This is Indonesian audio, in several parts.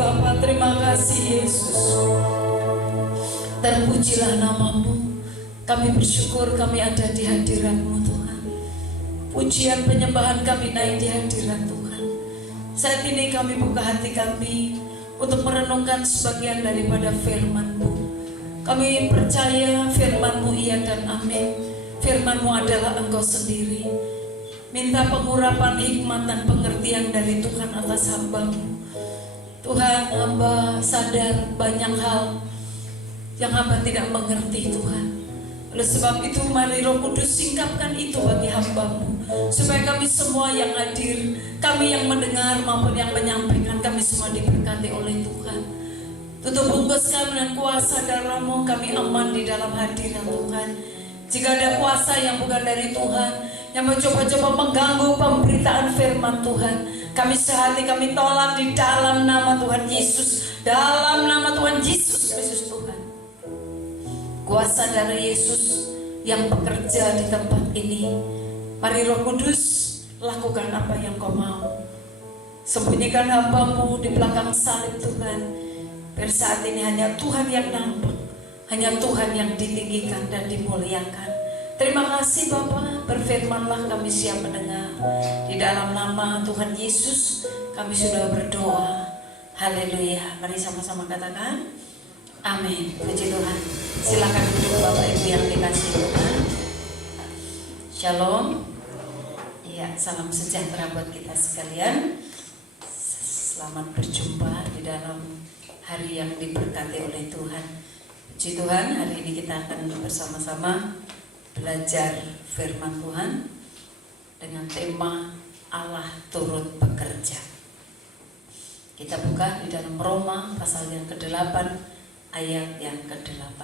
Bapa, terima kasih Yesus. Terpujilah nama-Mu. Kami bersyukur kami ada di hadirat-Mu Tuhan. Pujian penyembahan kami naik di hadirat Tuhan. Saat ini kami buka hati kami untuk merenungkan sebagian daripada firman-Mu. Kami percaya firman-Mu iya dan amin. Firman-Mu adalah Engkau sendiri. Minta pengurapan hikmat dan pengertian dari Tuhan atas hamba-Mu. Tuhan, hamba sadar banyak hal yang hamba tidak mengerti Tuhan. Oleh sebab itu mari Roh Kudus singkapkan itu bagi hamba-Mu, supaya kami semua yang hadir, kami yang mendengar maupun yang menyampaikan, kami semua diberkati oleh Tuhan. Tutup bungkus kami dengan kuasa darah-Mu, kami aman di dalam hadirat Tuhan. Jika ada kuasa yang bukan dari Tuhan, yang mencoba-coba mengganggu pemberitaan firman Tuhan, kami sehati kami tolak di dalam nama Tuhan Yesus. Dalam nama Tuhan Yesus Kristus Tuhan. Kuasa darah Yesus yang bekerja di tempat ini. Mari Roh Kudus lakukan apa yang Kau mau. Sembunyikan hamba-Mu di belakang salib Tuhan. Biar saat ini hanya Tuhan yang nampak, hanya Tuhan yang ditinggikan dan dimuliakan. Terima kasih Bapa, berfirmanlah kami siap mendengar. Di dalam nama Tuhan Yesus kami sudah berdoa. Haleluya. Mari sama-sama katakan amin. Puji Tuhan. Silakan duduk Bapak Ibu yang dikasih Tuhan. Shalom. Ya, salam sejahtera buat kita sekalian. Selamat berjumpa di dalam hari yang diberkati oleh Tuhan. Puji Tuhan, hari ini kita akan bersama-sama belajar firman Tuhan dengan tema Allah turut bekerja. Kita buka di dalam Roma pasal yang ke-8 ayat yang ke-8.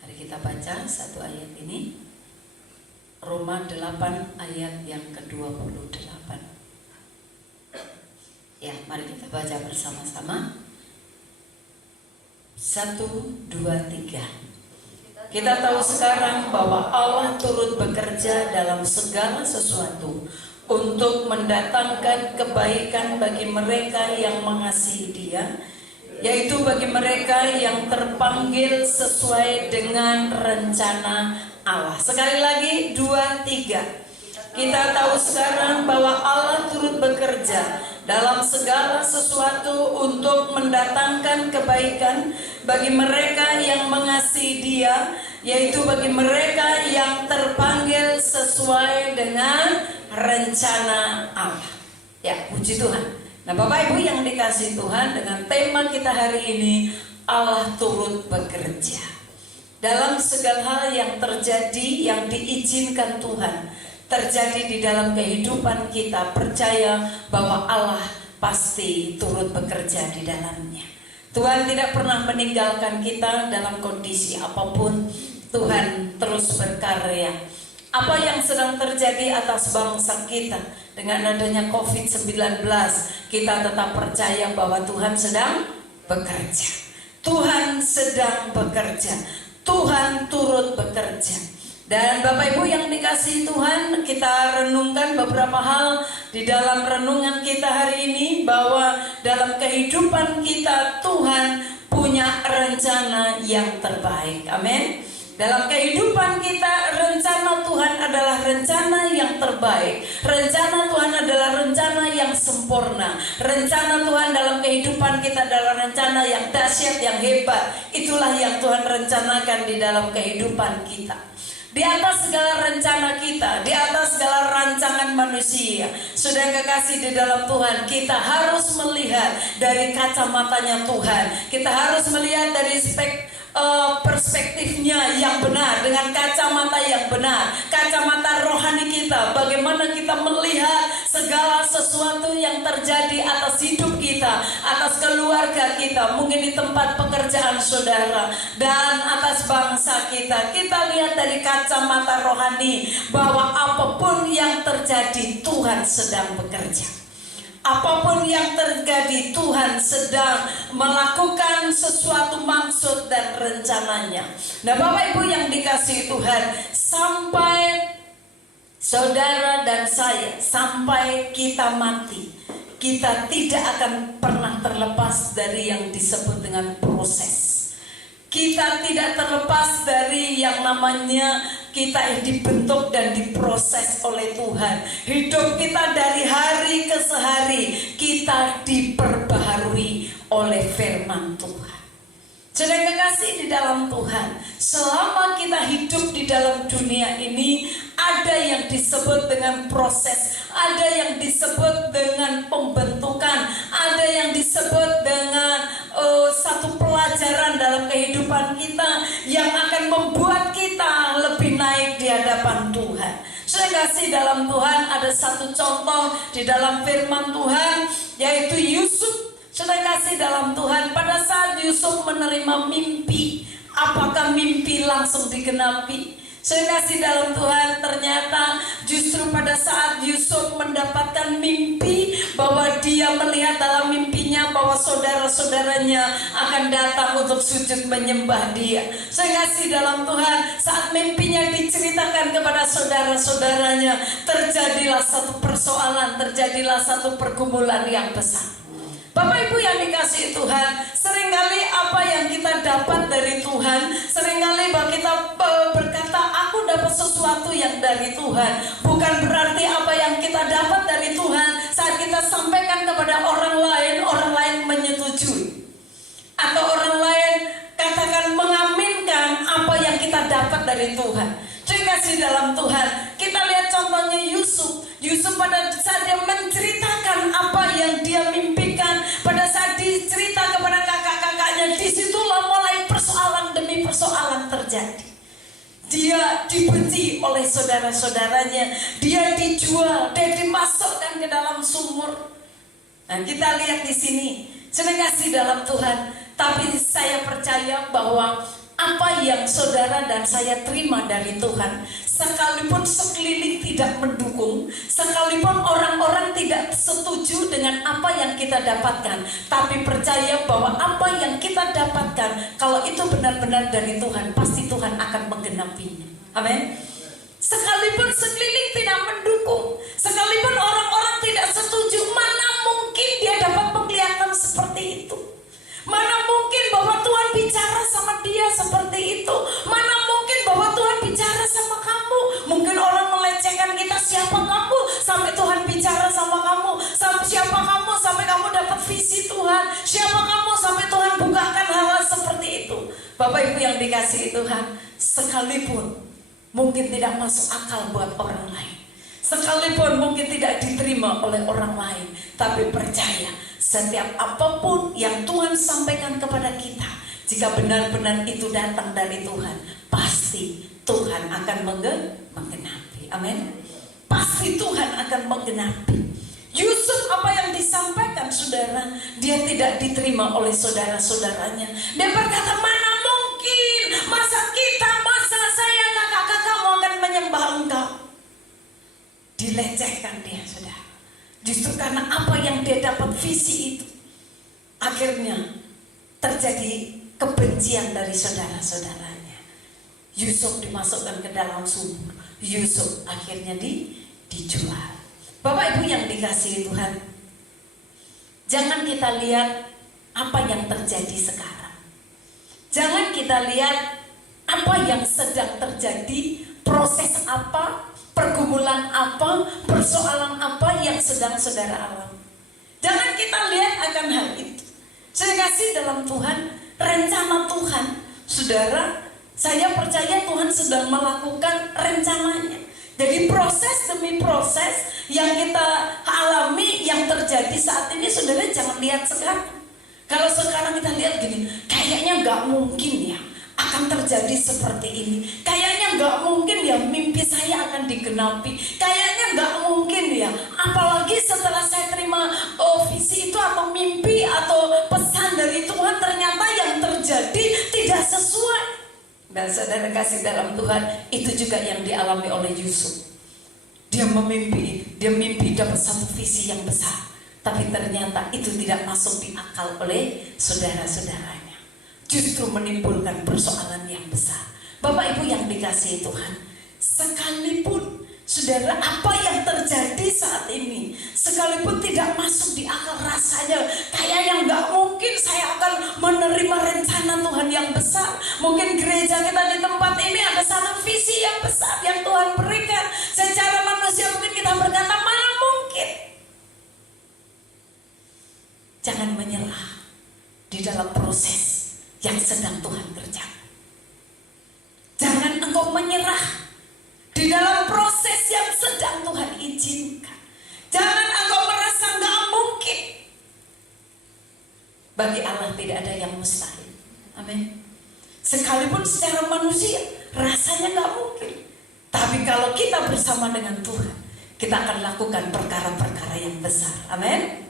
Mari kita baca satu ayat ini. Roma 8 ayat yang ke-28. Ya, mari kita baca bersama-sama. 1, 2, 3. Kita tahu sekarang bahwa Allah turut bekerja dalam segala sesuatu untuk mendatangkan kebaikan bagi mereka yang mengasihi Dia, yaitu bagi mereka yang terpanggil sesuai dengan rencana Allah. Sekali lagi, 2, 3. Kita tahu sekarang bahwa Allah turut bekerja dalam segala sesuatu untuk mendatangkan kebaikan bagi mereka yang mengasihi Dia, yaitu bagi mereka yang terpanggil sesuai dengan rencana Allah. Ya, puji Tuhan. Nah, Bapak Ibu yang dikasihi Tuhan, dengan tema kita hari ini, Allah turut bekerja dalam segala hal yang terjadi, yang diizinkan Tuhan terjadi di dalam kehidupan kita. Percaya bahwa Allah pasti turut bekerja di dalamnya. Tuhan tidak pernah meninggalkan kita dalam kondisi apapun. Tuhan terus berkarya. Apa yang sedang terjadi atas bangsa kita dengan adanya COVID-19, kita tetap percaya bahwa Tuhan sedang bekerja. Tuhan sedang bekerja. Tuhan turut bekerja. Dan Bapak Ibu yang dikasihi Tuhan, kita renungkan beberapa hal di dalam renungan kita hari ini, bahwa dalam kehidupan kita Tuhan punya rencana yang terbaik. Amin. Dalam kehidupan kita, rencana Tuhan adalah rencana yang terbaik. Rencana Tuhan adalah rencana yang sempurna. Rencana Tuhan dalam kehidupan kita adalah rencana yang dahsyat, yang hebat. Itulah yang Tuhan rencanakan di dalam kehidupan kita. Di atas segala rencana kita, di atas segala rancangan manusia, sudah kekasih di dalam Tuhan, kita harus melihat dari kacamatanya Tuhan. Kita harus melihat dari perspektifnya yang benar, dengan kacamata yang benar, kacamata rohani kita. Bagaimana kita melihat segala sesuatu yang terjadi atas hidup kita, atas keluarga kita, mungkin di tempat pekerjaan saudara, dan atas bangsa kita. Kita lihat dari kacamata rohani bahwa apapun yang terjadi, Tuhan sedang bekerja. Apapun yang terjadi, Tuhan sedang melakukan sesuatu maksud dan rencananya. Nah, Bapak Ibu yang dikasihi Tuhan, sampai saudara dan saya, sampai kita mati, kita tidak akan pernah terlepas dari yang disebut dengan proses. Kita tidak terlepas dari yang namanya kita dibentuk dan diproses oleh Tuhan. Hidup kita dari hari ke hari kita diperbaharui oleh firman Tuhan. Saudara kekasih di dalam Tuhan, selama kita hidup di dalam dunia ini, ada yang disebut dengan proses, ada yang disebut dengan pembentukan, ada yang disebut dengan satu pelajaran dalam kehidupan kita yang akan membuat kita lebih naik di hadapan Tuhan. Saya kasih dalam Tuhan ada satu contoh di dalam firman Tuhan, yaitu Yusuf. Saya kasih dalam Tuhan, pada saat Yusuf menerima mimpi, apakah mimpi langsung digenapi? Saya kasih dalam Tuhan, ternyata justru pada saat Yusuf mendapatkan mimpi bahwa dia melihat dalam mimpinya bahwa saudara-saudaranya akan datang untuk sujud menyembah dia. Saya kasih dalam Tuhan, saat mimpinya diceritakan kepada saudara-saudaranya, terjadilah satu persoalan, terjadilah satu pergumulan yang besar. Bapak Ibu yang dikasihi Tuhan, seringkali apa yang kita dapat dari Tuhan, seringkali bahwa kita berkata aku dapat sesuatu yang dari Tuhan, bukan berarti apa yang kita dapat dari Tuhan saat kita sampaikan kepada orang lain menyetujui, atau orang lain katakan mengaminkan apa yang kita dapat dari Tuhan. Terima kasih dalam Tuhan. Kita lihat contohnya Yusuf. Yusuf pada saat dia menceritakan apa yang dia mimpikan, pada saat dicerita kepada kakak-kakaknya, disitulah mulai persoalan demi persoalan terjadi. Dia dibenci oleh saudara-saudaranya, dia dijual, dia dimasukkan ke dalam sumur. Nah, kita lihat di sini, terima kasih dalam Tuhan. Tapi saya percaya bahwa apa yang saudara dan saya terima dari Tuhan, sekalipun sekeliling tidak mendukung, sekalipun orang-orang tidak setuju dengan apa yang kita dapatkan, tapi percaya bahwa apa yang kita dapatkan, kalau itu benar-benar dari Tuhan, pasti Tuhan akan menggenapinya. Amin. Sekalipun sekeliling tidak mendukung, sekalipun orang-orang tidak setuju, mana mungkin dia dapat penglihatan seperti itu? Mana mungkin bahwa Tuhan bicara sama dia seperti itu? Mana mungkin bahwa Tuhan bicara sama kamu? Mungkin orang melecehkan kita, siapa kamu sampai Tuhan bicara sama kamu? Siapa kamu sampai kamu dapat visi Tuhan? Siapa kamu sampai Tuhan bukakan hal-hal seperti itu? Bapak Ibu yang dikasihi Tuhan, sekalipun mungkin tidak masuk akal buat orang lain, sekalipun mungkin tidak diterima oleh orang lain, tapi percaya setiap apapun yang Tuhan sampaikan kepada kita, jika benar-benar itu datang dari Tuhan, pasti Tuhan akan menggenapi. Amin. Pasti Tuhan akan menggenapi. Yusuf, apa yang disampaikan saudara, dia tidak diterima oleh saudara-saudaranya. Dia berkata, mana mungkin, masa saya, kakak-kakakmu akan menyembah engkau. Dilecehkan dia, saudara. Justru karena apa yang dia dapat visi itu, akhirnya terjadi kebencian dari saudara-saudaranya. Yusuf dimasukkan ke dalam sumur. Yusuf akhirnya dijual. Bapak Ibu yang dikasihi Tuhan, jangan kita lihat apa yang terjadi sekarang. Jangan kita lihat apa yang sedang terjadi, proses apa, pergumulan apa, persoalan apa yang sedang saudara alami. Jangan kita lihat akan hal itu. Saya kasih dalam Tuhan, rencana Tuhan, saudara, saya percaya Tuhan sedang melakukan rencananya. Jadi proses demi proses yang kita alami, yang terjadi saat ini, saudara jangan lihat sekarang. Kalau sekarang kita lihat gini, kayaknya gak mungkin ya akan terjadi seperti ini. Kayaknya gak mungkin ya mimpi saya akan digenapi. Kayaknya gak mungkin ya, apalagi setelah saya terima visi itu atau mimpi atau pesan dari Tuhan, ternyata yang terjadi tidak sesuai. Dan saudara kasih dalam Tuhan, itu juga yang dialami oleh Yusuf. Dia mimpi dapat satu visi yang besar, tapi ternyata itu tidak masuk di akal oleh saudara-saudaranya. Justru menimbulkan persoalan yang besar. Bapak Ibu yang dikasihi Tuhan, sekalipun Saudara, apa yang terjadi saat ini sekalipun tidak masuk di akal rasanya, kayak yang gak mungkin saya akan menerima rencana Tuhan yang besar. Mungkin gereja kita di tempat ini ada satu visi yang besar yang Tuhan berikan. Secara manusia mungkin kita berkata mana mungkin. Jangan menyerah di dalam proses yang sedang Tuhan kerjakan. Jangan engkau menyerah di dalam proses yang sedang Tuhan izinkan. Jangan engkau merasa gak mungkin. Bagi Allah tidak ada yang mustahil. Amin. Sekalipun secara manusia rasanya gak mungkin, tapi kalau kita bersama dengan Tuhan, kita akan lakukan perkara-perkara yang besar. Amin.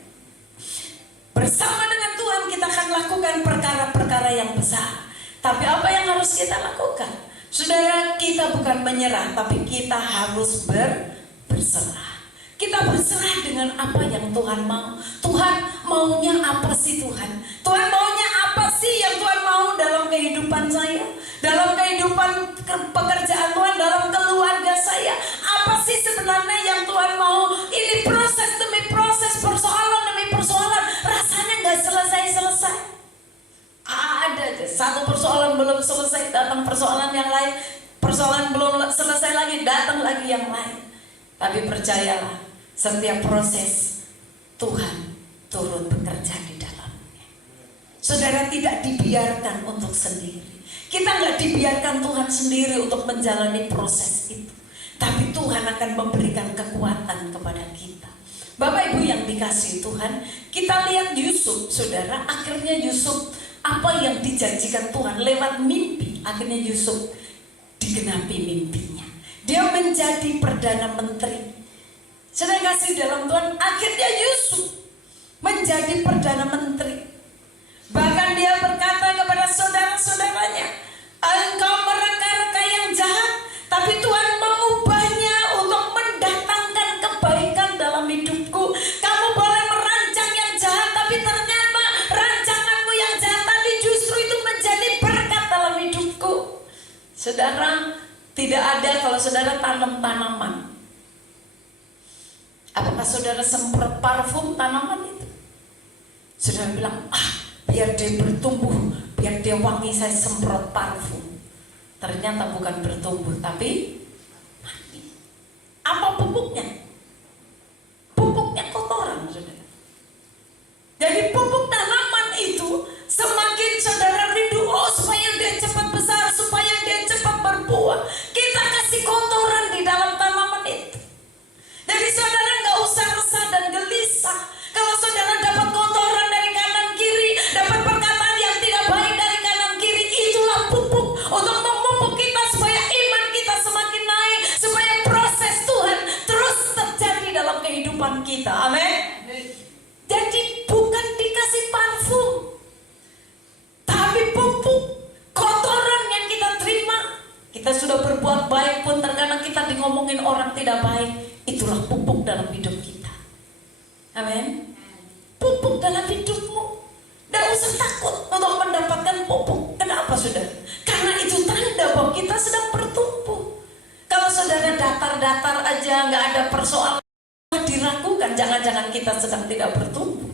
Bersama dengan Tuhan kita akan lakukan perkara-perkara yang besar. Tapi apa yang harus kita lakukan? Saudara, kita bukan menyerah, tapi kita harus berserah. Kita berserah dengan apa yang Tuhan mau. Tuhan maunya apa sih Tuhan? Tuhan maunya apa sih yang Tuhan mau dalam kehidupan saya? Dalam kehidupan pekerjaan Tuhan, dalam keluarga saya. Apa sih sebenarnya yang Tuhan mau? Ini proses demi proses, persoalan demi persoalan. Rasanya gak selesai-selesai. Ada aja, satu persoalan belum selesai, datang persoalan yang lain. Persoalan belum selesai lagi, datang lagi yang lain. Tapi percayalah, setiap proses Tuhan turut bekerja di dalamnya. Saudara, tidak dibiarkan untuk sendiri. Kita nggak dibiarkan Tuhan sendiri untuk menjalani proses itu. Tapi Tuhan akan memberikan kekuatan kepada kita. Bapak Ibu yang dikasihi Tuhan, kita lihat Yusuf, saudara. Akhirnya Yusuf, apa yang dijanjikan Tuhan lewat mimpi, akhirnya Yusuf digenapi mimpinya. Dia menjadi Perdana Menteri. Saudara kasih dalam Tuhan, akhirnya Yusuf menjadi Perdana Menteri. Bahkan dia berkata kepada saudara-saudaranya, engkau mereka-reka yang jahat, tapi Tuhan mengubahnya untuk mendatangkan kebaikan dalam hidupku. Kamu boleh merancang yang jahat, tapi ternyata rancanganmu yang jahat tadi justru itu menjadi berkat dalam hidupku. Saudara, tidak ada kalau saudara tanam tanaman. Apakah saudara semprot parfum tanaman itu? Saudara bilang, biar dia bertumbuh, biar dia wangi, saya semprot parfum. Ternyata bukan bertumbuh, tapi mati. Apa pupuknya? Pupuknya kotoran, saudara. Jadi pupuk tanaman itu semakin saudara rindu, supaya dia cepat besar, supaya dia cepat berbuah, kita kasih kotoran di dalam tanaman itu. Jadi saudara nggak usah resah dan gelisah kalau saudara dapat kotoran dari kanan kiri, dapat perkataan yang tidak baik dari kanan kiri. Itulah pupuk untuk memupuk kita supaya iman kita semakin naik, supaya proses Tuhan terus terjadi dalam kehidupan kita. Amin. Jadi bukan dikasih parfum, tapi pupuk kotoran yang kita terima. Kita sudah berbuat baik pun terkadang kita ngomongin orang tidak baik. Itulah pupuk dalam hidup kita. Amin. Pupuk dalam hidupmu. Tidak usah takut untuk mendapatkan pupuk. Kenapa saudara? Karena itu tanda bahwa kita sedang bertumbuh. Kalau saudara datar-datar aja, nggak ada persoalan, diragukan, jangan-jangan kita sedang tidak bertumbuh.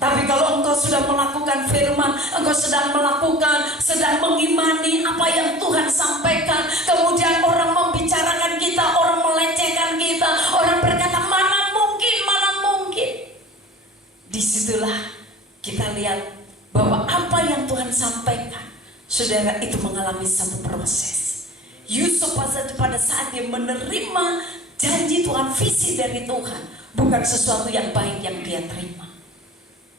Tapi kalau engkau sudah melakukan firman, engkau sedang mengimani apa yang Tuhan sampaikan, kemudian orang membicarakan kita, orang melecehkan kita, orang berkata mana mungkin. Disitulah kita lihat bahwa apa yang Tuhan sampaikan, saudara, itu mengalami satu proses. Yusuf pada saat dia menerima janji Tuhan, visi dari Tuhan, bukan sesuatu yang baik yang dia terima,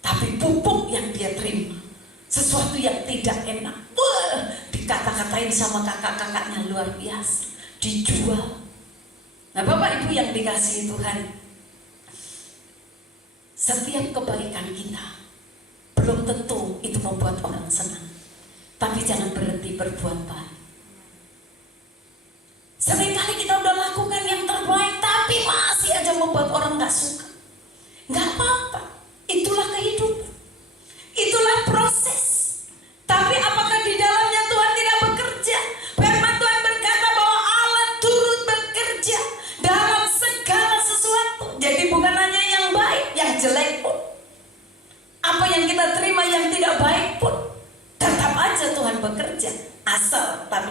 tapi pupuk yang dia terima, sesuatu yang tidak enak. Dikata-katain sama kakak-kakaknya luar biasa, dijual. Nah, Bapak Ibu yang dikasihi Tuhan, setiap kebaikan kita belum tentu itu membuat orang senang, tapi jangan berhenti berbuat baik. Seringkali kita udah lakukan yang terbaik, tapi masih aja membuat orang gak suka. Gak apa-apa. Itulah kehidupan, itulah proses. Tapi apakah di dalamnya Tuhan tidak bekerja? Firman Tuhan berkata bahwa Allah turut bekerja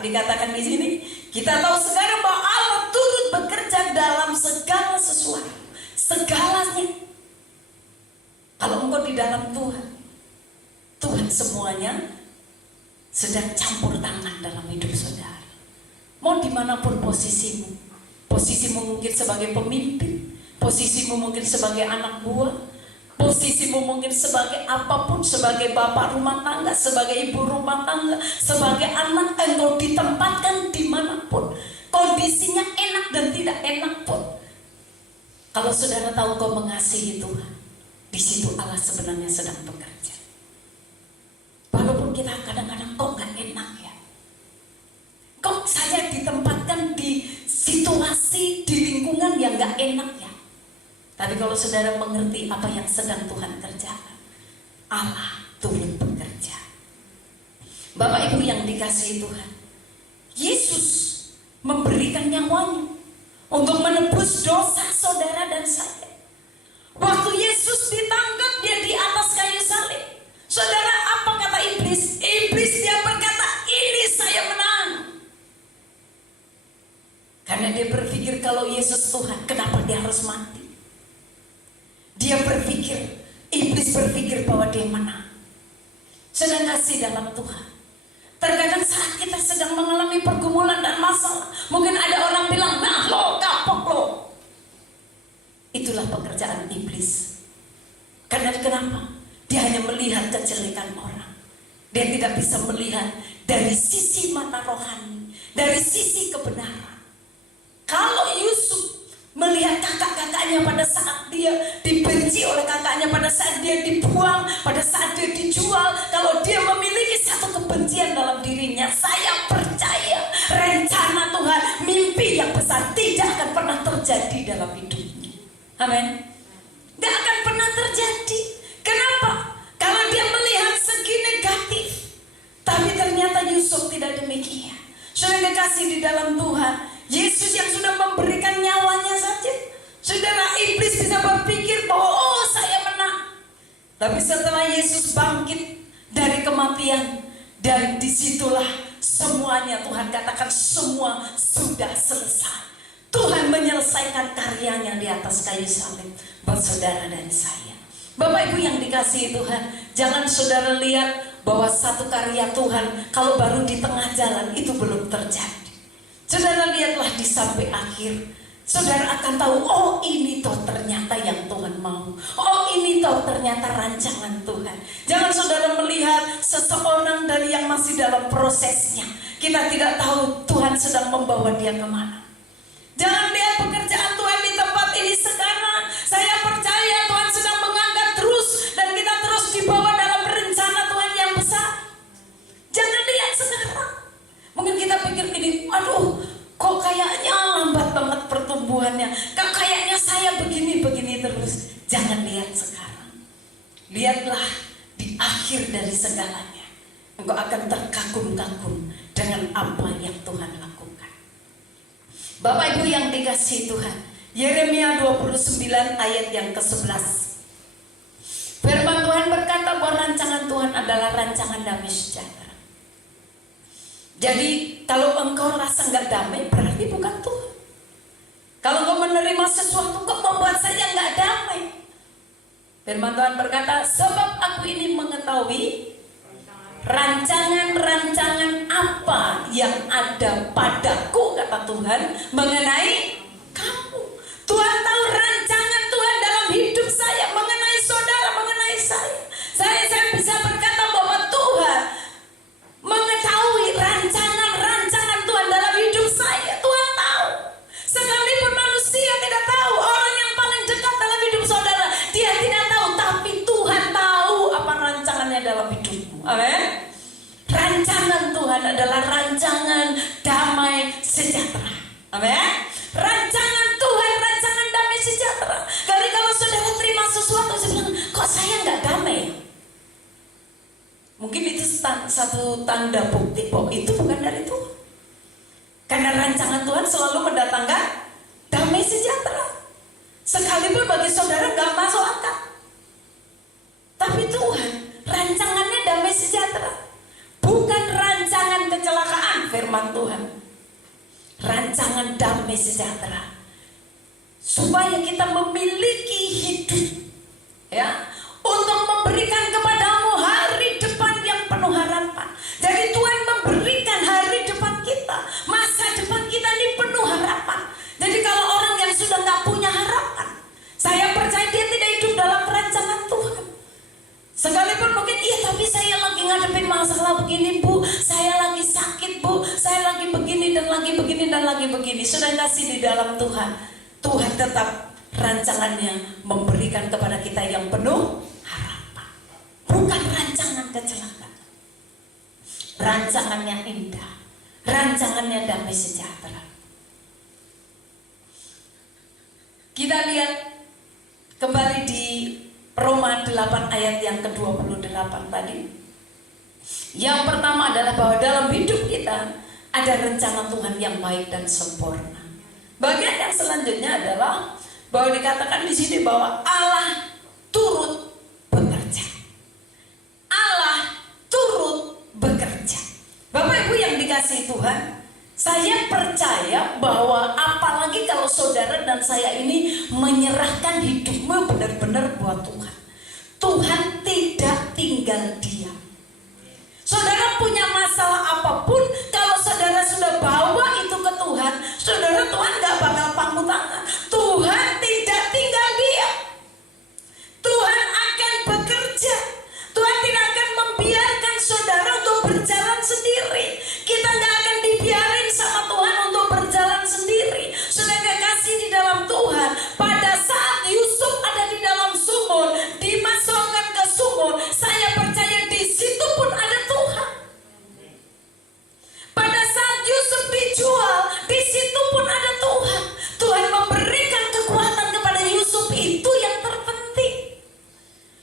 dikatakan di sini. Kita tahu sekarang bahwa Allah turut bekerja dalam segala sesuatu, segalanya. Kalau engkau di dalam Tuhan, Tuhan semuanya sedang campur tangan dalam hidup saudara. Mau dimanapun posisimu mungkin sebagai pemimpin, posisimu mungkin sebagai anak buah, posisimu mungkin sebagai apapun, sebagai bapak rumah tangga, sebagai ibu rumah tangga, sebagai anak, engkau ditempatkan dimanapun, kondisinya enak dan tidak enak pun. Kalau saudara tahu kau mengasihi Tuhan, di situ Allah sebenarnya sedang bekerja. Walaupun kita kadang-kadang kok gak enak ya, kok saya ditempatkan di situasi, di lingkungan yang gak enak ya. Tapi kalau saudara mengerti apa yang sedang Tuhan kerjakan, Allah turut bekerja. Bapak Ibu yang dikasihi Tuhan, Yesus memberikan nyawanya untuk menebus dosa saudara dan saya. Waktu Yesus ditangkap, dia di atas kayu salib. Saudara, apa kata iblis? Iblis dia berkata, ini saya menang. Karena dia berpikir kalau Yesus Tuhan, kenapa dia harus mati? Dia berpikir, iblis berpikir bahwa dia menang. Sedang kasih dalam Tuhan. Terkadang saat kita sedang mengalami pergumulan dan masalah, mungkin ada orang bilang, nah lo, kapok lo. Itulah pekerjaan iblis. Karena kenapa? Dia hanya melihat kejelekan orang. Dia tidak bisa melihat dari sisi mata rohani, dari sisi kebenaran. Kalau Yusuf melihat kakak-kakaknya pada saat dia dibenci oleh kakaknya, pada saat dia dibuang, pada saat dia dijual, kalau dia memiliki satu kebencian dalam dirinya, saya percaya rencana Tuhan, mimpi yang besar tidak akan pernah terjadi dalam hidupnya. Amin. Tidak akan pernah terjadi. Kenapa? Kalau dia melihat segi negatif. Tapi ternyata Yusuf tidak demikian. Saudara kasih di dalam Tuhan, Yesus yang sudah memberikan nyawanya saja, saudara, iblis bisa berpikir bahwa oh saya menang. Tapi setelah Yesus bangkit dari kematian, dan disitulah semuanya Tuhan katakan semua sudah selesai. Tuhan menyelesaikan karyanya di atas kayu salib buat saudara dan saya. Bapak Ibu yang dikasihi Tuhan, jangan saudara lihat bahwa satu karya Tuhan kalau baru di tengah jalan itu belum terjadi. Saudara lihatlah di sampai akhir, saudara akan tahu, oh ini toh ternyata yang Tuhan mau. Oh ini toh ternyata rancangan Tuhan. Jangan saudara melihat seseorang dari yang masih dalam prosesnya. Kita tidak tahu Tuhan sedang membawa dia kemana. Jangan lihat pekerjaan Tuhan di tempat ini sekarang. Saya percaya Tuhan sedang mengangkat terus, dan kita terus dibawa dalam rencana Tuhan yang besar. Jangan lihat sekarang. Mungkin kita pikir ini, aduh, kok kayaknya lambat banget pertumbuhannya. Kok kayaknya saya begini-begini terus. Jangan lihat sekarang. Lihatlah di akhir dari segalanya. Engkau akan terkagum-kagum dengan apa yang Tuhan lakukan. Bapak Ibu yang dikasihi Tuhan, Yeremia 29 ayat yang ke-11. Firman Tuhan berkata bahwa rancangan Tuhan adalah rancangan damai sejahtera. Jadi kalau engkau rasa nggak damai, berarti bukan Tuhan. Kalau engkau menerima sesuatu kok membuat saya nggak damai, firman Tuhan berkata, sebab aku ini mengetahui rancangan-rancangan apa yang ada padaku, kata Tuhan, mengenai kamu. Tuhan tahu rancangan Tuhan dalam hidup saya, mengenai saudara, mengenai saya. Saya bisa berkata bahwa Tuhan mengetahui rancangan-rancangan Tuhan dalam hidup saya. Tuhan tahu. Sekalipun manusia tidak tahu, orang yang paling dekat dalam hidup saudara, dia tidak tahu, tapi Tuhan tahu apa rancangannya dalam hidupmu. Amin. Rancangan Tuhan adalah rancangan damai sejahtera. Amin. Rancangan Tuhan, rancangan damai sejahtera. Kali kalau saudara terima sesuatu, saya bilang, kok saya nggak damai? Mungkin itu satu tanda bukti bahwa itu bukan dari Tuhan. Karena rancangan Tuhan selalu mendatangkan damai sejahtera. Sekalipun bagi saudara nggak masuk akal, tapi Tuhan rancangannya damai sejahtera, bukan rancangan kecelakaan. Firman firman Tuhan, rancangan damai sejahtera, supaya kita memiliki hidup, ya, untuk memberikan kepadamu hari depan yang penuh harapan. Jadi Tuhan memberikan hari depan kita, masa depan kita ini penuh harapan. Jadi kalau orang yang sudah nggak punya harapan, saya percaya dia tidak hidup dalam rancangan Tuhan. Sekalipun mungkin, iya tapi saya lagi ngadepin masalah begini bu, saya lagi sakit bu, saya lagi begini dan lagi begini dan lagi begini. Sudah kasih di dalam Tuhan, Tuhan tetap rancangannya memberikan kepada kita yang penuh harapan. Bukan rancangan kecelakaan, rancangannya indah, rancangannya damai sejahtera. Kita lihat kembali di Roma 8 ayat yang ke-28 tadi. Yang pertama adalah bahwa dalam hidup kita ada rencana Tuhan yang baik dan sempurna. Bagian yang selanjutnya adalah bahwa dikatakan di sini bahwa Allah turut bekerja. Allah turut bekerja. Bapak Ibu yang dikasihi Tuhan, saya percaya bahwa apalagi kalau saudara dan saya ini menyerahkan hidupmu benar-benar buat Tuhan. Tuhan tidak tinggal diam. Saudara punya masalah apapun, kalau saudara sudah bawa itu ke Tuhan, saudara, Tuhan gak bakal pangku tangan. Tuhan tidak tinggal diam. Tuhan akan bekerja. Tuhan tidak akan membiarkan saudara untuk berjalan sendiri. Kita gak akan dibiarin sama Tuhan untuk berjalan sendiri. Saudara kasih di dalam Tuhan, pada saat Yusuf ada di dalam sumur, dimasukkan ke sumur, saya percaya di situ pun ada Tuhan. Pada saat Yusuf dijual, di situ pun ada Tuhan. Tuhan memberikan kekuatan kepada Yusuf, itu yang terpenting.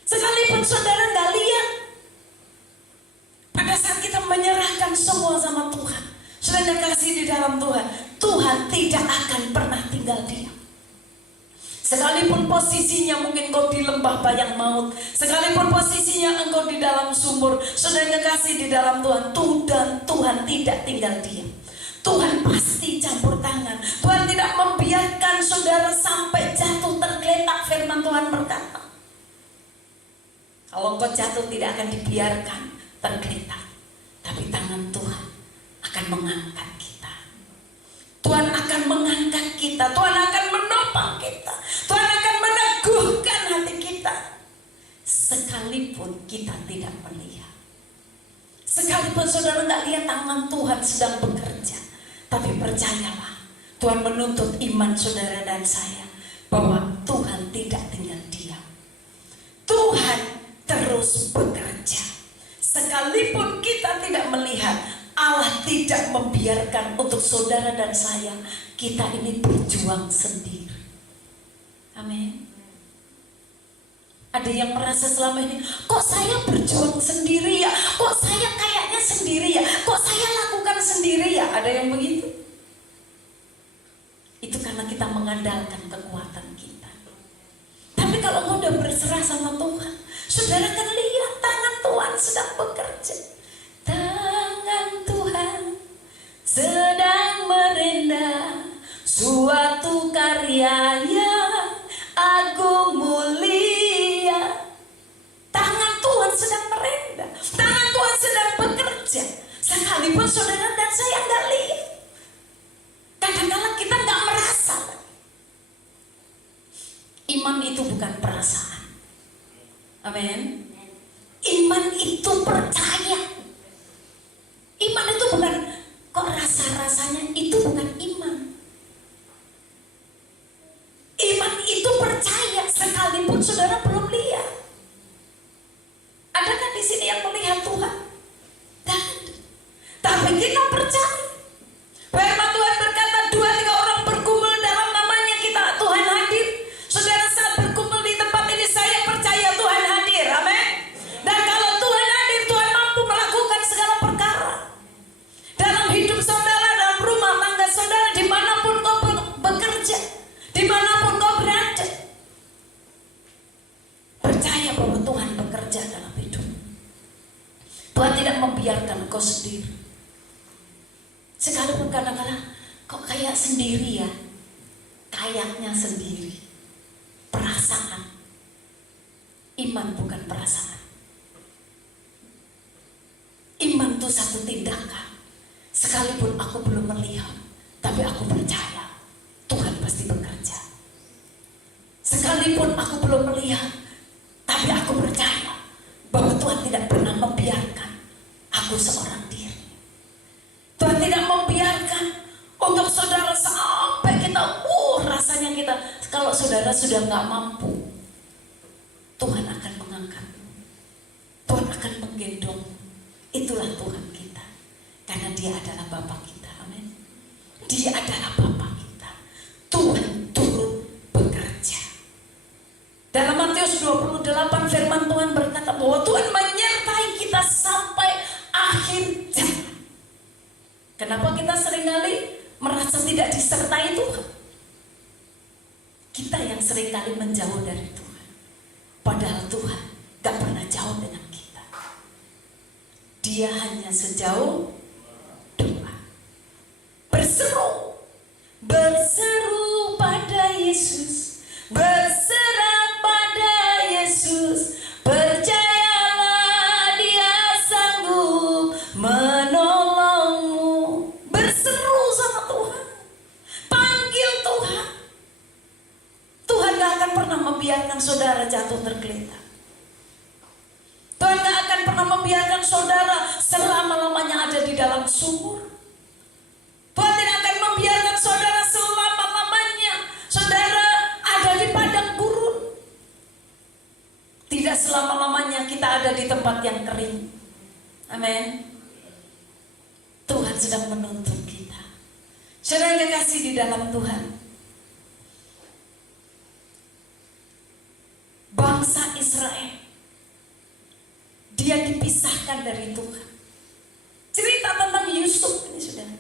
Sekalipun saudara gak lihat, pada saat kita menyerahkan semua sama Tuhan, saudara kasih di dalam Tuhan, Tuhan tidak akan pernah tinggal diam. Sekalipun posisinya mungkin kau di lembah bayang maut, sekalipun posisinya engkau di dalam sumur, saudara kasih di dalam Tuhan, Tuhan tidak tinggal diam. Tuhan pasti campur tangan. Tuhan tidak membiarkan saudara sampai jatuh tergeletak. Firman Tuhan berkata, kalau engkau jatuh tidak akan dibiarkan tergeletak, tapi tangan Tuhan akan mengangkat kita. Tuhan akan mengangkat kita. Tuhan akan menopang kita. Tuhan akan meneguhkan hati kita. Sekalipun kita tidak melihat, sekalipun saudara tidak lihat tangan Tuhan sedang bekerja, tapi percayalah, Tuhan menuntut iman saudara dan saya bahwa Tuhan tidak tinggal diam. Tuhan terus bekerja. Sekalipun kita tidak melihat, Allah tidak membiarkan untuk saudara dan saya kita ini berjuang sendiri. Amin. Ada yang merasa selama ini, kok saya berjuang sendiri ya? Kok saya kayaknya sendiri ya? Kok saya lakukan sendiri ya? Ada yang begitu? Itu karena kita mengandalkan kekuatan kita. Tapi kalau kau udah berserah sama Tuhan, saudara kan lihat tangan Tuhan sedang bekerja. Tangan Tuhan sedang merendah suatu karya yang agung mulia. Tangan Tuhan sedang merendah, tangan Tuhan sedang bekerja. Sekalipun saudara dan saya nggak lihat, kadang-kadang kita nggak merasa. Iman itu bukan perasaan. Amin. Iman itu percaya. Iman itu bukan kok rasa-rasanya, itu bukan iman. Iman itu percaya sekalipun saudara belum lihat. Adakah di sini yang melihat Tuhan? Dan tapi kita percaya. Firman Tuhan berkata, 2-3 orang berkumpul dalam namanya kita, Tuhan hadir. Saudara, saat berkumpul di tempat ini, saya percaya Tuhan hadir. Amin. Dan kalau Tuhan hadir, Tuhan mampu melakukan segala perkara dalam hidup saudara, dalam rumah tangga saudara, dimanapun kau bekerja, dimanapun kau berada. Percaya bahwa Tuhan bekerja dalam hidup. Tuhan tidak membiarkan kau sendiri. Sekalipun kadang-kadang kok kayak sendiri ya, kayaknya sendiri. Perasaan. Iman bukan perasaan. Iman itu satu tindakan. Sekalipun aku belum melihat, tapi aku percaya Tuhan pasti bekerja. Sekalipun aku belum melihat, tapi aku percaya bahwa Tuhan tidak pernah membiarkan aku seorang diri. Tuhan tidak membiarkan untuk saudara sampai kita, rasanya kita, kalau saudara sudah nggak mampu, Tuhan akan mengangkat, Tuhan akan menggendong. Itulah Tuhan kita, karena Dia adalah Bapa kita. Amin. Dia adalah Bapa kita. Tuhan turut bekerja. Dalam Matius 28 firman Tuhan berkata bahwa Tuhan menyertai kita sampai akhir zaman. Kenapa kita seringkali merasa tidak disertai Tuhan? Kita yang seringkali menjauh dari Tuhan. Padahal Tuhan gak pernah jauh dengan kita. Dia hanya sejauh doa. Berseru, berseru pada Yesus, berserah pada Yesus, percayalah Dia sanggup menolongmu. Berseru sama Tuhan, panggil Tuhan. Tuhan gak akan pernah membiarkan saudara jatuh tergeletak. Tuhan gak akan pernah membiarkan saudara selama-lamanya ada di dalam sumur. Tuhan tidak akan membiarkan saudara selama-lamanya saudara ada di padang gurun. Tidak selama-lamanya kita ada di tempat yang kering. Amin. Tuhan sedang menuntun kita. Saudara yang kekasih di dalam Tuhan, bangsa Israel, dia dipisahkan dari Tuhan. Cerita tentang Yusuf ini, saudara.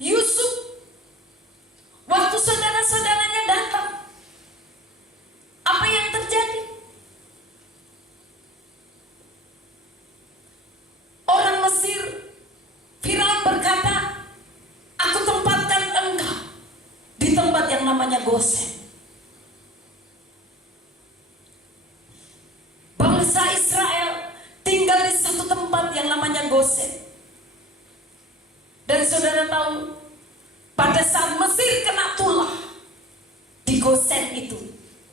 Yusuf, waktu saudara-saudaranya datang, apa yang terjadi? Orang Mesir, Firaun berkata, aku tempatkan engkau di tempat yang namanya Gosen. Bangsa Israel tinggal di satu tempat yang namanya Gosen. Dan saudara tahu, pada saat Mesir kena tulah, di Gosen itu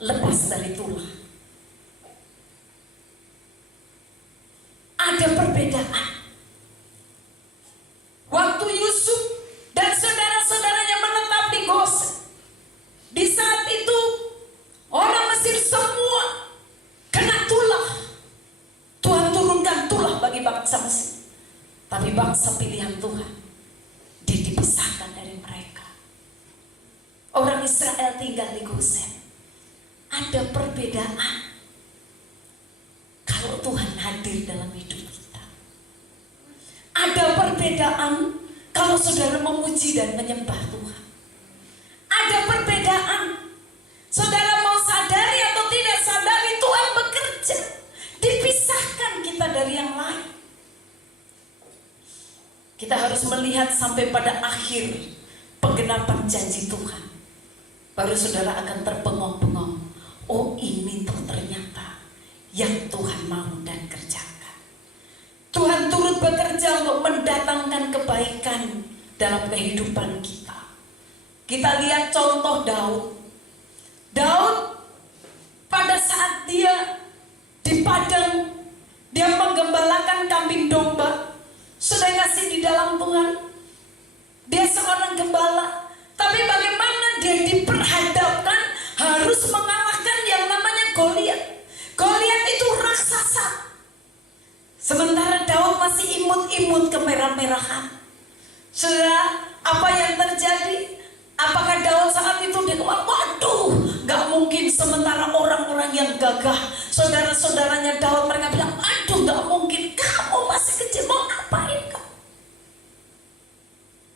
lepas dari tulah. Ada perbedaan. Waktu Yusuf dan saudara-saudaranya menetap di Gosen, di saat itu orang Mesir semua kena tulah. Tuhan turunkan tulah bagi bangsa Mesir. Tapi bangsa pilihan Tuhan, dia dipisahkan dari mereka. Orang Israel tinggal di Gosen. Ada perbedaan kalau Tuhan hadir dalam hidup kita. Ada perbedaan kalau saudara memuji dan menyembah Tuhan. Ada perbedaan, saudara mau sadari atau tidak sadari, Tuhan bekerja. Dipisahkan kita dari yang lain. Kita harus melihat sampai pada akhir penggenapan janji Tuhan. Baru saudara akan terbengong-bengong. Oh, ini tuh ternyata yang Tuhan mau dan kerjakan. Tuhan turut bekerja untuk mendatangkan kebaikan dalam kehidupan kita. Kita lihat contoh Daud. Daud pada saat dia di padang, dia menggembalakan kambing domba. Sudah kasih di dalam Tuhan, dia seorang gembala, tapi bagaimana dia diperhadapkan harus mengalahkan yang namanya Goliat. Goliat itu raksasa. Sementara Daud masih imut-imut kemerah-merahan. Saudara, apa yang terjadi? Apakah Daud saat itu dia ngomong, waduh, gak mungkin. Sementara orang-orang yang gagah, saudara-saudaranya Daud, mereka bilang, aduh, gak mungkin, kamu masih kecil, mau ngapain kamu?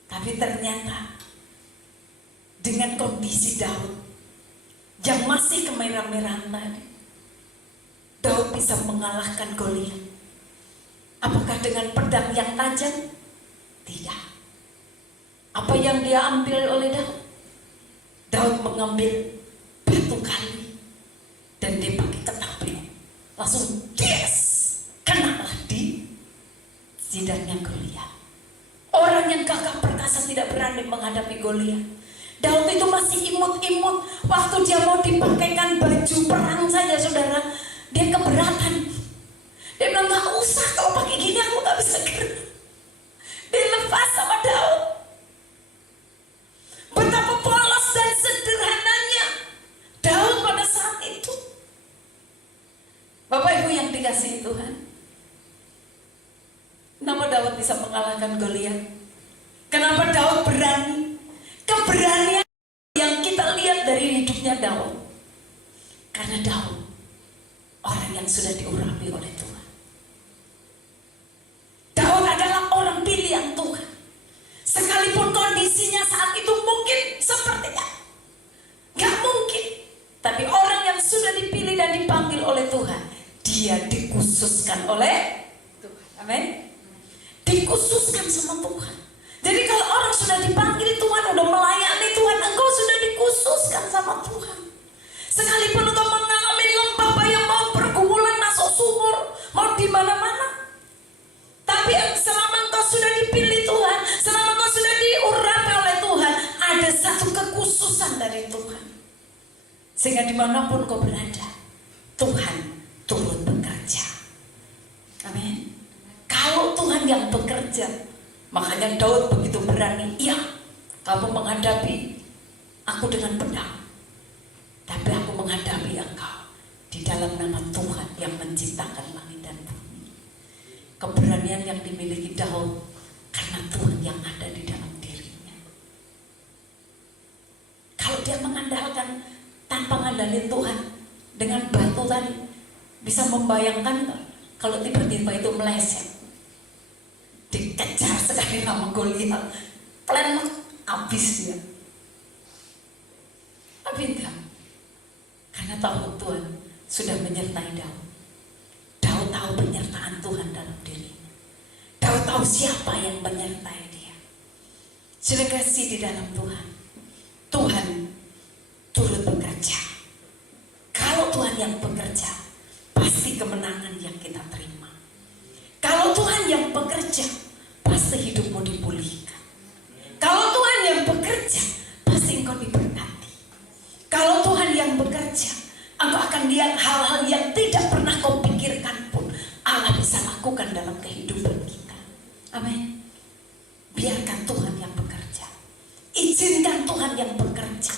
Tapi ternyata dengan kondisi Daud yang masih kemerah-merahan tadi, Daud bisa mengalahkan Goliat. Apakah dengan pedang yang tajam? Tidak. Apa yang dia ambil oleh Daud? Daud mengambil batu kali dan dia pakai ketapel. Langsung yes, kenalah di jidatnya Goliat. Orang yang gagah perkasa tidak berani menghadapi Goliat. Daud itu masih imut-imut. Waktu dia mau dipakaikan baju perang saja, saudara, dia keberatan. Dia bilang, gak usah, kalau pakai gini aku gak bisa gerak. Dia lepas sama Daud. Betapa polos dan sederhananya Daud pada saat itu. Bapak Ibu yang dikasihi Tuhan, kenapa Daud bisa mengalahkan Goliat? Kenapa Daud berani? Keberanian yang kita lihat dari hidupnya Daud. Karena Daud orang yang sudah diurapi oleh Tuhan. Daud adalah orang pilihan Tuhan. Sekalipun kondisinya saat itu mungkin sepertinya gak mungkin, tapi orang yang sudah dipilih dan dipanggil oleh Tuhan, dia dikhususkan oleh Tuhan. Amin. Dikhususkan sama Tuhan. Jadi kalau orang sudah dipanggil Tuhan, udah melayani Tuhan, engkau sudah dikhususkan sama Tuhan. Sekalipun engkau mengalami lembah yang mau pergumulan, masuk sumur, mau di mana-mana, tapi selama engkau sudah dipilih Tuhan, selama engkau sudah diurapi oleh Tuhan, ada satu kekhususan dari Tuhan. Sehingga dimanapun kau berada, Tuhan turut bekerja. Amin. Kalau Tuhan yang bekerja, makanya Daud begitu berani. Iya, kamu menghadapi aku dengan pedang, tapi aku menghadapi engkau di dalam nama Tuhan yang menciptakan langit dan bumi. Keberanian yang dimiliki Daud karena Tuhan yang ada di dalam dirinya. Kalau dia mengandalkan tanpa mengandalkan Tuhan, dengan batu tadi, bisa membayangkan kalau tiba-tiba itu meleset, dikejar sekali sama Goliat, plan habis dia. Tapi enggak, karena tahu Tuhan sudah menyertai Daud. Daud tahu penyertaan Tuhan dalam dirinya. Daud tahu siapa yang menyertai dia. Saudara kasih di dalam Tuhan, Tuhan turut bekerja. Kalau Tuhan yang bekerja, pasti kemenangan yang kita terima. Kalau Tuhan yang bekerja, pasti hidupmu dipulihkan. Kalau Tuhan yang bekerja, pasti engkau diberkati. Kalau Tuhan yang bekerja, engkau akan lihat hal-hal yang tidak pernah kau pikirkan pun Allah bisa lakukan dalam kehidupan kita. Amin. Biarkan Tuhan yang bekerja. Izinkan Tuhan yang bekerja.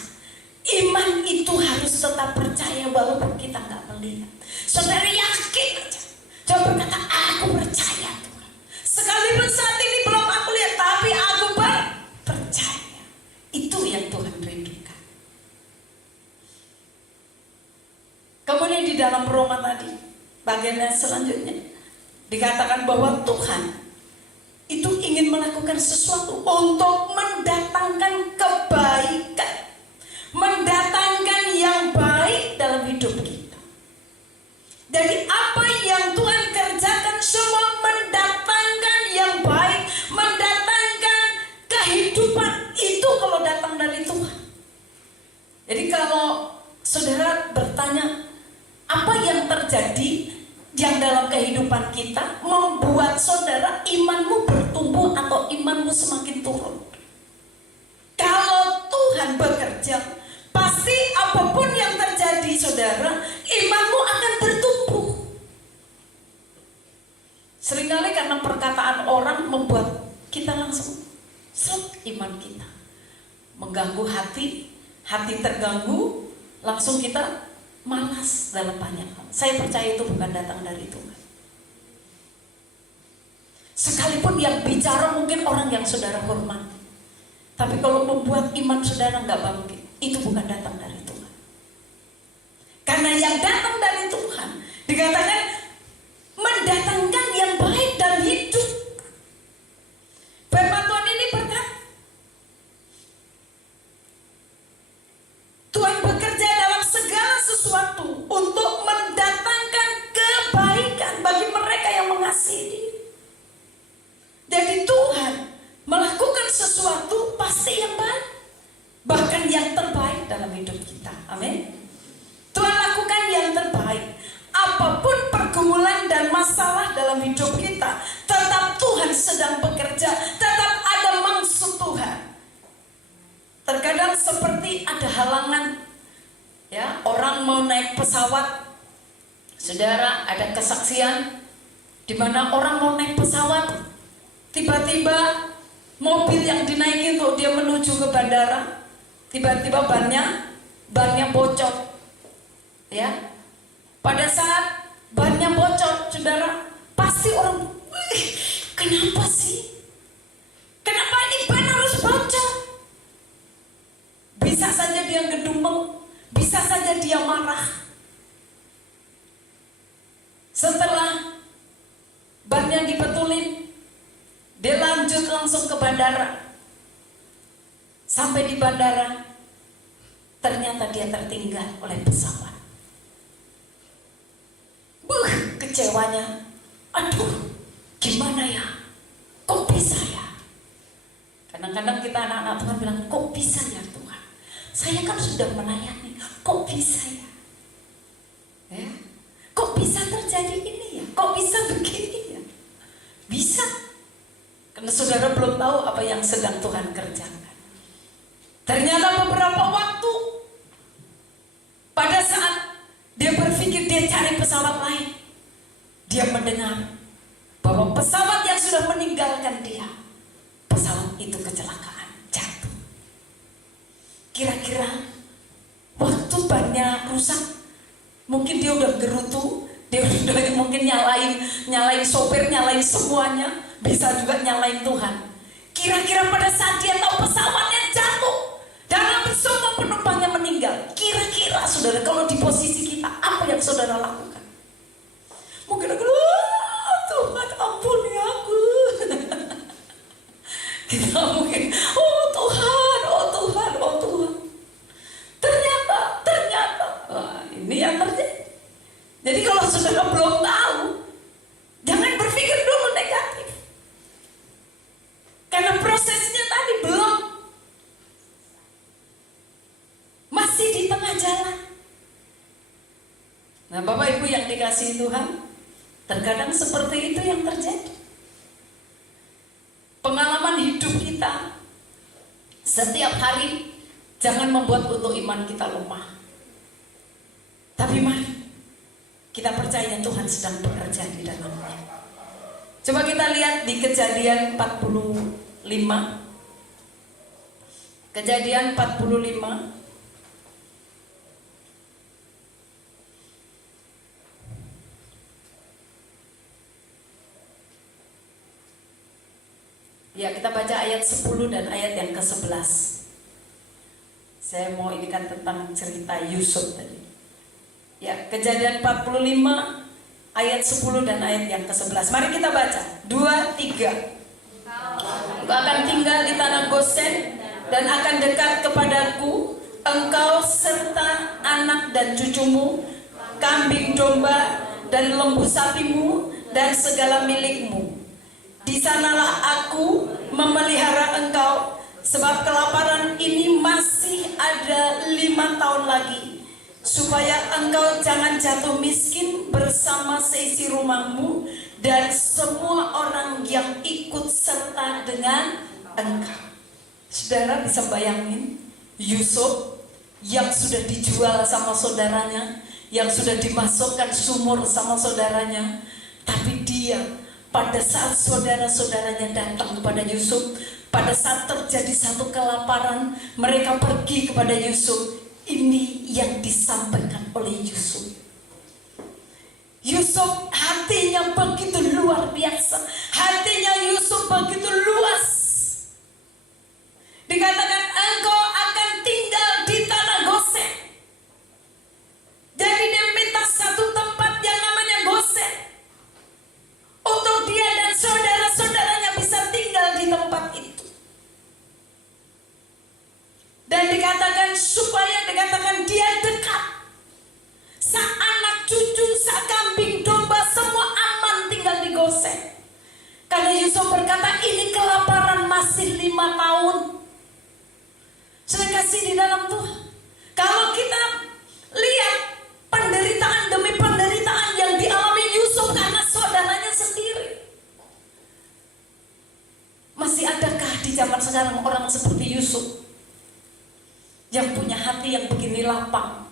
Iman itu harus tetap percaya walaupun kita nggak melihat. Saudara yakin aja. Coba berkata, aku percaya Tuhan. Sekalipun saat ini belum aku lihat, tapi aku percaya. Itu yang Tuhan rindukan. Kemudian di dalam Roma tadi, bagian yang selanjutnya, dikatakan bahwa Tuhan itu ingin melakukan sesuatu untuk mendatangkan kebaikan, mendatangkan yang baik dalam hidup kita. Jadi apa yang Tuhan kerjakan semua mendatangkan yang baik, mendatangkan kehidupan itu kalau datang dari Tuhan. Jadi kalau saudara bertanya, apa yang terjadi yang dalam kehidupan kita membuat saudara imanmu bertumbuh atau imanmu semakin turun? Kalau Tuhan bekerja, pasti apapun yang terjadi saudara, imanmu akan bertumbuh. Seringkali karena perkataan orang membuat kita langsung iman kita mengganggu hati terganggu, langsung kita malas dalam banyak hal. Saya percaya itu bukan datang dari Tuhan. Sekalipun yang bicara mungkin orang yang saudara hormati, tapi kalau membuat iman saudara nggak bangkit, itu bukan datang dari Tuhan. Karena yang datang dari Tuhan dikatakan mendatangkan yang baik dan hidup. Firman Tuhan ini berkata, Tuhan bekerja dalam segala sesuatu untuk mendatangkan kebaikan bagi mereka yang mengasihi diri. Jadi Tuhan dalam hidup kita. Amin. Tuhan lakukan yang terbaik. Apapun pergumulan dan masalah dalam hidup kita, tetap Tuhan sedang bekerja, tetap ada maksud Tuhan. Terkadang seperti ada halangan, ya, orang mau naik pesawat. Saudara, ada kesaksian di mana orang mau naik pesawat, tiba-tiba mobil yang dinaiki untuk dia menuju ke bandara, tiba-tiba bannya bocor. Ya, pada saat bannya bocor, saudara, pasti orang, kenapa sih? Kenapa ini ban harus bocor? Bisa saja dia ngedumel, bisa saja dia marah. Setelah bannya dibetulin, dia lanjut langsung ke bandara. Sampai di bandara, ternyata dia tertinggal oleh pesawat. Kecewanya, aduh, gimana ya? Kok bisa ya? Kadang-kadang kita anak-anak Tuhan bilang, kok bisa ya Tuhan? Saya kan sudah melayani, kok bisa ya? Ya? Kok bisa terjadi ini ya? Kok bisa begini ya? Bisa. Karena saudara belum tahu apa yang sedang Tuhan kerjakan. Ternyata beberapa waktu, pada saat dia berpikir dia cari pesawat lain, dia mendengar bahwa pesawat yang sudah meninggalkan dia, pesawat itu kecelakaan, jatuh. Kira-kira waktu bannya rusak, mungkin dia udah gerutu, dia udah mungkin nyalain sopir, nyalain semuanya, bisa juga nyalain Tuhan. Kira-kira pada saat dia tahu pesawatnya jatuh dan hampir semua penumpangnya meninggal, kira-kira saudara, kalau di posisi kita, apa yang saudara lakukan? Mungkin aku, Tuhan ampuni aku. Kita mungkin, oh Tuhan. Ternyata, ini yang terjadi. Jadi kalau saudara belum tahu, jangan berpikir dulu negatif. Karena prosesnya tadi belum, masih di tengah jalan. Nah, Bapak Ibu yang dikasihi Tuhan, terkadang seperti itu yang terjadi. Pengalaman hidup kita setiap hari jangan membuat untuk iman kita lemah. Tapi mari kita percaya Tuhan sedang bekerja di dalamnya. Coba kita lihat di Kejadian 45. Kejadian 45. Ya, kita baca ayat 10 dan ayat yang ke-11. Saya mau ini kan tentang cerita Yusuf tadi. Ya, Kejadian 45 ayat 10 dan ayat yang ke-11. Mari kita baca. 2, 3. Engkau akan tinggal di tanah Gosen dan akan dekat kepadaku, engkau serta anak dan cucumu, kambing domba dan lembu sapimu dan segala milikmu. Di sanalah aku memelihara engkau, sebab kelaparan ini masih ada 5 tahun lagi, supaya engkau jangan jatuh miskin bersama seisi rumahmu dan semua orang yang ikut serta dengan engkau. Saudara bisa bayangin Yusuf yang sudah dijual sama saudaranya, yang sudah dimasukkan sumur sama saudaranya, tapi dia pada saat saudara-saudaranya datang kepada Yusuf, pada saat terjadi satu kelaparan, mereka pergi kepada Yusuf. Ini yang disampaikan oleh Yusuf. Yusuf hatinya begitu luar biasa. Hatinya Yusuf begitu luas. Dikatakan engkau akan tinggal di tanah Gosen. Jadi dia minta satu tempat yang namanya Gosen, untuk dia dan saudara-saudaranya bisa tinggal di tempat itu. Dan dikatakan dia dekat. Anak cucu, kambing domba semua aman tinggal di Gosen. Karena Yusuf berkata ini kelaparan masih 5 tahun. Saya kasih di dalam Tuhan. Kalau sekarang orang seperti Yusuf, yang punya hati yang begini lapang.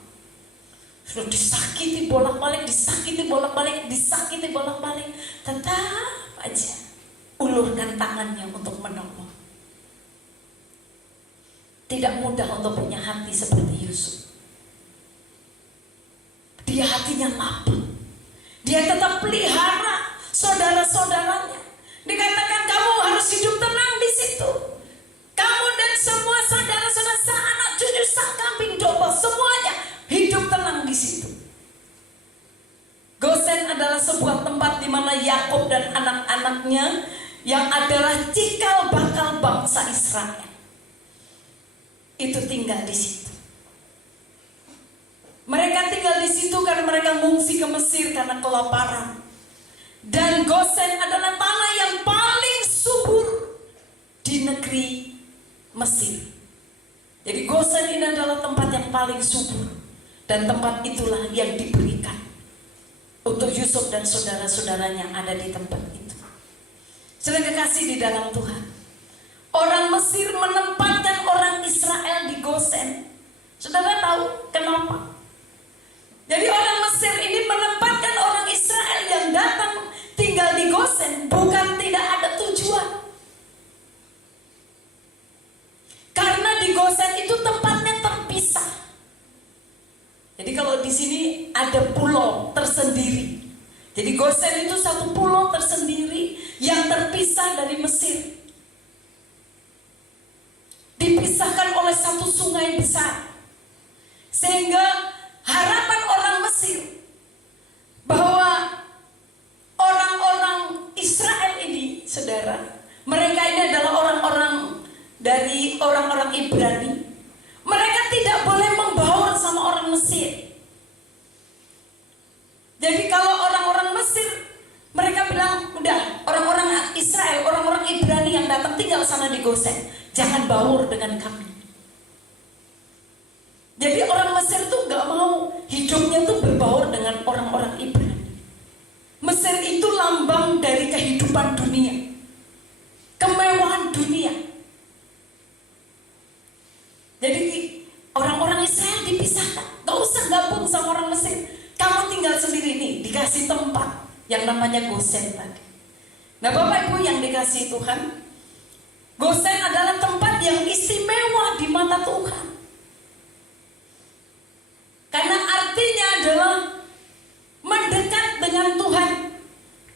Sudah disakiti bolak-balik, tetap aja ulurkan tangannya untuk menolong. Tidak mudah untuk punya hati seperti Yusuf. Dia hatinya lapang. Dia tetap pelihara saudara-saudaranya. Dikatakan kamu harus hidup tenang di situ. Kamu dan semua saudara-saudara, anak cucu, sak kambing domba, semuanya hidup tenang di situ. Gosen adalah sebuah tempat di mana Yakub dan anak-anaknya yang adalah cikal bakal bangsa Israel itu tinggal di situ. Mereka tinggal di situ karena mereka mengungsi ke Mesir karena kelaparan. Dan Gosen adalah tanah yang paling subur di negeri Mesir. Jadi Gosen ini adalah tempat yang paling subur, dan tempat itulah yang diberikan untuk Yusuf dan saudara-saudaranya ada di tempat itu. Saudara kekasih di dalam Tuhan, orang Mesir menempatkan orang Israel di Gosen. Saudara tahu kenapa? Jadi orang Mesir ini menempatkan orang Israel yang datang tinggal di Gosen bukan tidak ada tujuan. Karena di Gosen itu tempatnya terpisah. Jadi kalau di sini ada pulau tersendiri. Jadi Gosen itu satu pulau tersendiri yang terpisah dari Mesir. Dipisahkan oleh satu sungai besar. Sehingga harapan orang Mesir bahwa orang-orang Israel ini, saudara, mereka ini adalah orang-orang dari orang-orang Ibrani. Mereka tidak boleh membaur sama orang Mesir. Jadi kalau orang-orang Mesir, mereka bilang, udah, orang-orang Israel, orang-orang Ibrani yang datang tinggal sana di Gosen, jangan baur dengan kami. Jadi orang Mesir tuh gak mau hidupnya tuh berbaur dengan orang-orang Ibrani. Mesir itu lambang dari kehidupan dunia, kemewahan dunia. Jadi orang-orang Israel dipisahkan, gak usah gabung sama orang Mesir. Kamu tinggal sendiri nih, dikasih tempat yang namanya Gosen tadi. Nah Bapak Ibu yang dikasih Tuhan, Gosen adalah tempat yang istimewa di mata Tuhan. Karena artinya adalah mendekat dengan Tuhan,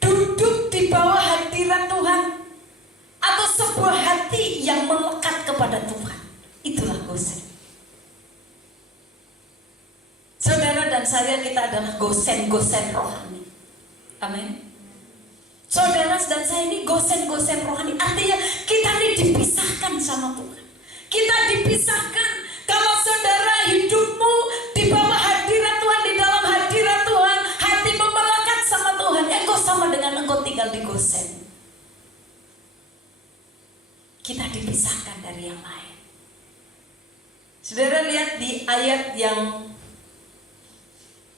duduk di bawah hadirat Tuhan, atau sebuah hati yang melekat kepada Tuhan. Itulah Gosen. Saudara dan saya, kita adalah Gosen-Gosen rohani. Amin. Saudara dan saya ini Gosen-Gosen rohani. Artinya kita ini dipisahkan sama Tuhan. Kita dipisahkan. Kalau saudara hidupmu di bawah hadirat Tuhan, di dalam hadirat Tuhan, hatimu melekat sama Tuhan, engkau sama dengan engkau tinggal di Gosen. Kita dipisahkan dari yang lain. Saudara lihat di ayat yang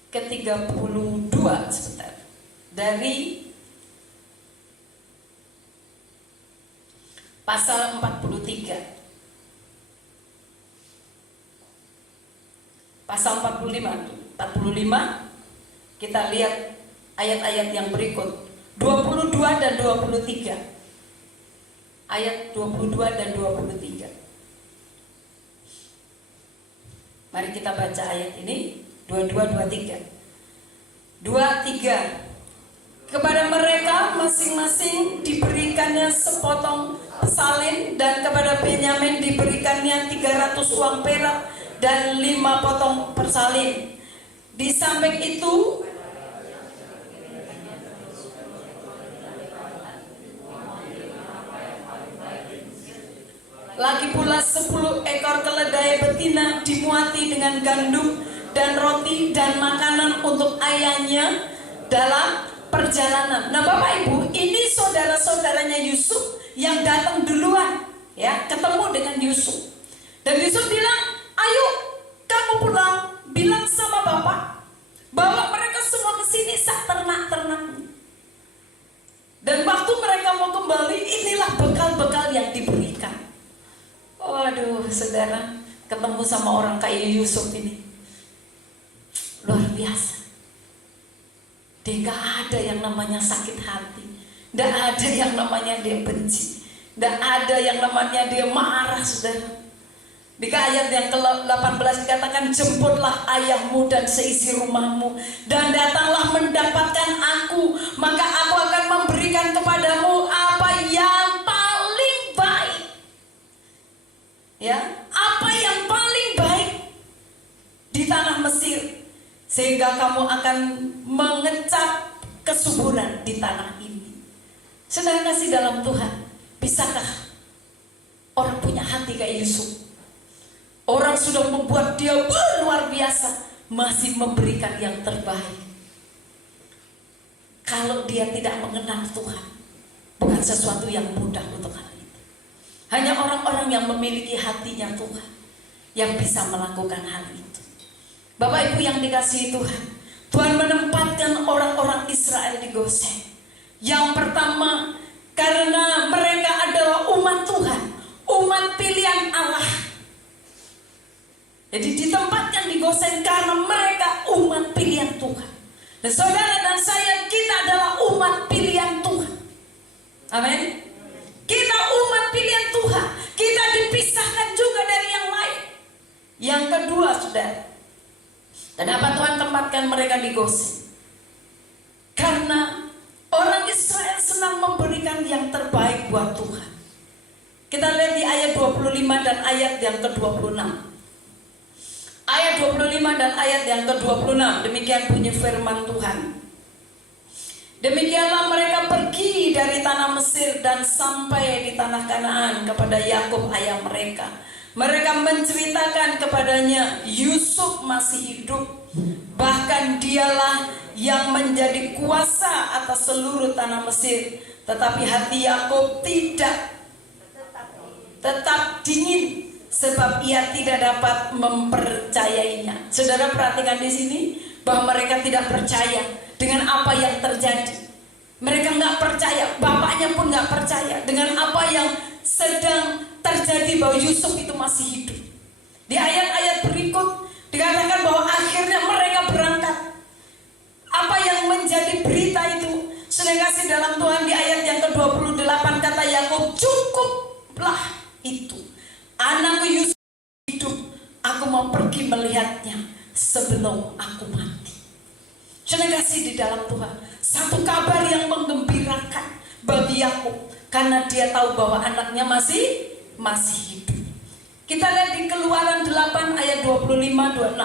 ke-32 sebentar. Dari pasal 43. Pasal 45, kita lihat ayat-ayat yang berikut 22 dan 23. Ayat 22 dan 23. Mari kita baca ayat ini 22, 23. 23. Kepada mereka masing-masing diberikannya sepotong salin, dan kepada Benyamin diberikannya 300 uang perak dan 5 potong persalin. Di samping itu lagi pula 10 ekor keledai betina dimuati dengan gandum dan roti dan makanan untuk ayahnya dalam perjalanan. Nah Bapak Ibu, ini saudara-saudaranya Yusuf yang datang duluan, ya, ketemu dengan Yusuf. Dan Yusuf bilang, ayo kamu pulang, bilang sama Bapak bahwa mereka semua kesini sak ternak-ternak. Dan waktu mereka mau kembali, inilah bekal-bekal yang diberikan. saudara, ketemu sama orang kayak Yusuf ini. Luar biasa. Dia gak ada yang namanya sakit hati. Gak ada yang namanya dia benci. Gak ada yang namanya dia marah, saudara. Di ayat yang ke-18 dikatakan, jemputlah ayahmu dan seisi rumahmu, dan datanglah mendapatkan aku, maka aku akan memberikan kepadamu apa yang paling baik. Ya, apa yang paling baik di tanah Mesir, sehingga kamu akan mengecap kesuburan di tanah ini. Saudara kasih dalam Tuhan, bisakah orang punya hati kayak Yusuf? Orang sudah membuat dia luar biasa, masih memberikan yang terbaik. Kalau dia tidak mengenal Tuhan, bukan sesuatu yang mudah untuk hal itu. Hanya orang-orang yang memiliki hatinya Tuhan yang bisa melakukan hal itu. Bapak Ibu yang dikasihi Tuhan, Tuhan menempatkan orang-orang Israel di Gosen. Yang pertama, karena mereka adalah umat Tuhan, umat pilihan Allah. Jadi ditempatkan di Gosen karena mereka umat pilihan Tuhan. Dan saudara dan saya, kita adalah umat pilihan Tuhan. Amin. Kita umat pilihan Tuhan. Kita dipisahkan juga dari yang lain. Yang kedua, saudara, kenapa Tuhan tempatkan mereka di Gosen? Karena orang Israel senang memberikan yang terbaik buat Tuhan. Kita lihat di ayat 25 dan ayat yang ke-26. Ayat 25 dan ayat yang ke-26, demikian bunyi firman Tuhan. Demikianlah mereka pergi dari tanah Mesir dan sampai di tanah Kanaan kepada Yakub ayah mereka. Mereka menceritakan kepadanya Yusuf masih hidup, bahkan dialah yang menjadi kuasa atas seluruh tanah Mesir. Tetapi hati Yakub tetap dingin, sebab ia tidak dapat mempercayainya. Saudara perhatikan di sini bahwa mereka tidak percaya dengan apa yang terjadi. Mereka nggak percaya, bapaknya pun nggak percaya dengan apa yang sedang terjadi, bahwa Yusuf itu masih hidup. Di ayat-ayat berikut dikatakan bahwa akhirnya mereka berangkat. Apa yang menjadi berita itu, sudah kasih dalam Tuhan, di ayat yang ke-28 kata Yakub, cukuplah itu. Anakku Yusuf hidup, aku mau pergi melihatnya sebelum aku mati. Sudah kasih di dalam Tuhan, satu kabar yang menggembirakan bagi Yakub, karena dia tahu bahwa anaknya masih hidup. Kita lihat di Keluaran 8 ayat 25-26.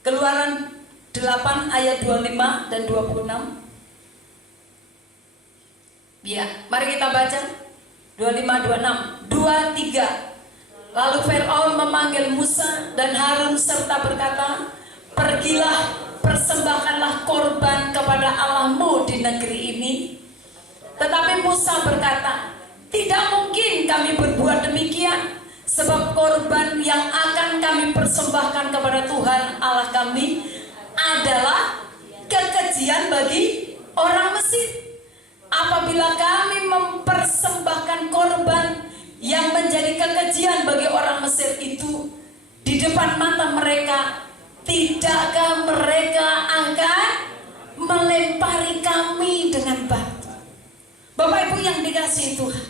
Keluaran 8 ayat 25 dan 26. Ya, mari kita baca 25-26. 2-3. Lalu Firaun memanggil Musa dan Harun serta berkata, pergilah, persembahkanlah korban kepada Allahmu di negeri ini. Tetapi Musa berkata, tidak mungkin kami berbuat demikian, sebab korban yang akan kami persembahkan kepada Tuhan Allah kami adalah kekejian bagi orang Mesir. Apabila kami mempersembahkan korban yang menjadi kekejian bagi orang Mesir itu di depan mata mereka, tidakkah mereka akan melempari kami dengan batu? Bapak Ibu yang dikasihi Tuhan,